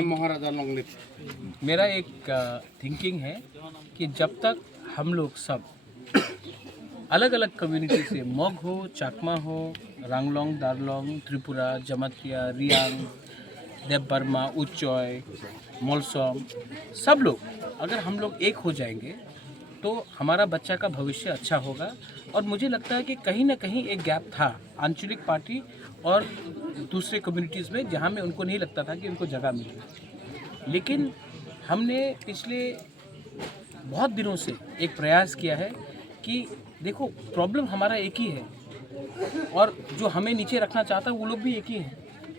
महाराजा लॉन्गलिप। मेरा एक थिंकिंग है कि जब तक हम लोग सब अलग अलग कम्युनिटी से मोग हो, चाकमा हो, रांगलोंग, दारलोंग, त्रिपुरा, जमातिया, रियांग, देव बर्मा, उच्चॉय, मोलसोम, सब लोग अगर हम लोग एक हो जाएंगे तो हमारा बच्चा का भविष्य अच्छा होगा। और मुझे लगता है कि कहीं ना कहीं एक गैप था आंचलिक पार्टी और दूसरे कम्युनिटीज़ में, जहाँ में उनको नहीं लगता था कि उनको जगह मिले। लेकिन हमने पिछले बहुत दिनों से एक प्रयास किया है कि देखो, प्रॉब्लम हमारा एक ही है और जो हमें नीचे रखना चाहता है वो लोग भी एक ही हैं।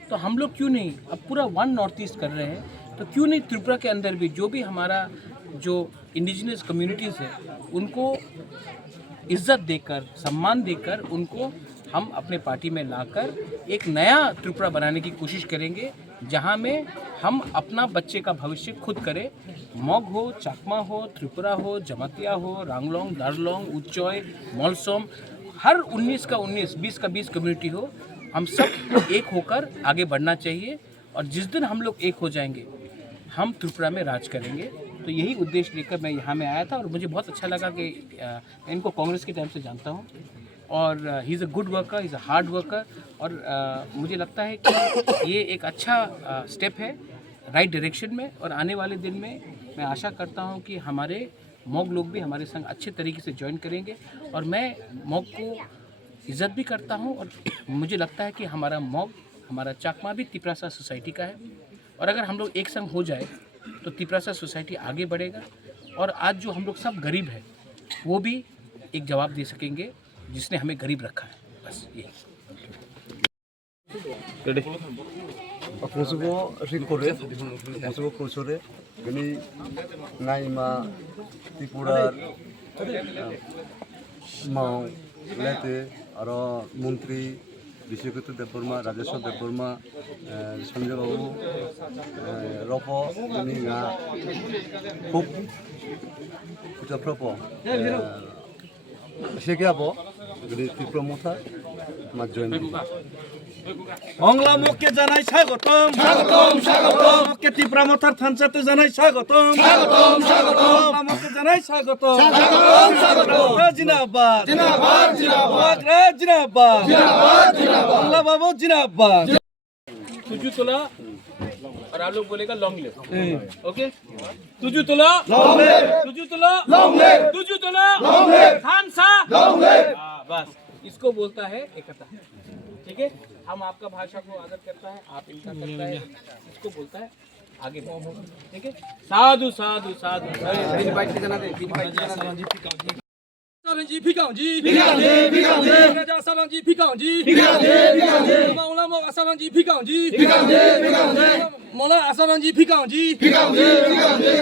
तो हम लोग क्यों नहीं अब पूरा वन नॉर्थ ईस्ट कर रहे हैं, तो क्यों नहीं त्रिपुरा के अंदर भी जो भी हमारा जो इंडिजिनस कम्युनिटीज़ है उनको इज्जत देकर, सम्मान देकर उनको हम अपने पार्टी में लाकर एक नया त्रिपुरा बनाने की कोशिश करेंगे, जहां में हम अपना बच्चे का भविष्य खुद करें। मोग हो, चाकमा हो, त्रिपुरा हो, जमातिया हो, रांगलोंग, दारलोंग, उच्चॉय, मोलसोम, हर 19 का 19, 20 का 20 कम्युनिटी हो, हम सब एक होकर आगे बढ़ना चाहिए। और जिस दिन हम लोग एक हो जाएंगे हम त्रिपुरा में राज करेंगे। तो यही उद्देश्य लेकर मैं यहाँ में आया था और मुझे बहुत अच्छा लगा कि मैं इनको कांग्रेस के टाइम से जानता हूँ और he is a good worker, he is a hard worker. और मुझे लगता है कि ये एक अच्छा स्टेप है राइट डायरेक्शन में। और आने वाले दिन में मैं आशा करता हूँ कि हमारे मोग लोग भी हमारे संग अच्छे तरीके से ज्वाइन करेंगे। और मैं मोग को इज़्ज़त भी करता हूँ और मुझे लगता है कि हमारा मोग, हमारा चाकमा भी तिपरासा सोसाइटी का है। और अगर हम लोग एक संग हो जाए तो तिपरासा सोसाइटी आगे बढ़ेगा। और आज जो हम लोग सब गरीब हैं वो भी एक जवाब दे सकेंगे जिसने हमें गरीब रखा है। बस ये Konsumgo rikore, konsumgo kulsore, gini naima tipura mau lete, aro Mantri Bishikutu Deborma, Rajesh Deborma, Sanjay Babu, Ropo, gini nga খুব puja propo, sege abo, gini tipura motha, ma join. Bangla মুখকে জানাই স্বাগতম স্বাগতম স্বাগতম মুখকে ত্রিপুরা মথার থানচাতে জানাই স্বাগতম স্বাগতম স্বাগতম মুখকে জানাই স্বাগতম স্বাগতম স্বাগতম জিন্দাবাদ জিন্দাবাদ জিন্দাবাদ জিন্দাবাদ জিন্দাবাদ জিন্দাবাদ বাংলা বাবু জিন্দাবাদ। तुझू तोला और आप लोग बोलेगा लॉन्ग ले, ओके? तुझू तोला लॉन्ग ले, तुझू तोला लॉन्ग ले, तुझू तोला लॉन्ग ले, थानसा लॉन्ग ले। बस इसको बोलता है एकता। ठीक है, हम आपका भाषा को आदर करता है, आप इनका करता है, इसको बोलता है आगे बढ़ो। ठीक है, साधु साधु साधु। 사랑지 비강지 비강지 비강지 라자 사랑지 비강지 비강지 비강지 마울라 모 사랑지 비강지 비강지 비강지 몰라 사랑지 비강지 비강지 비강지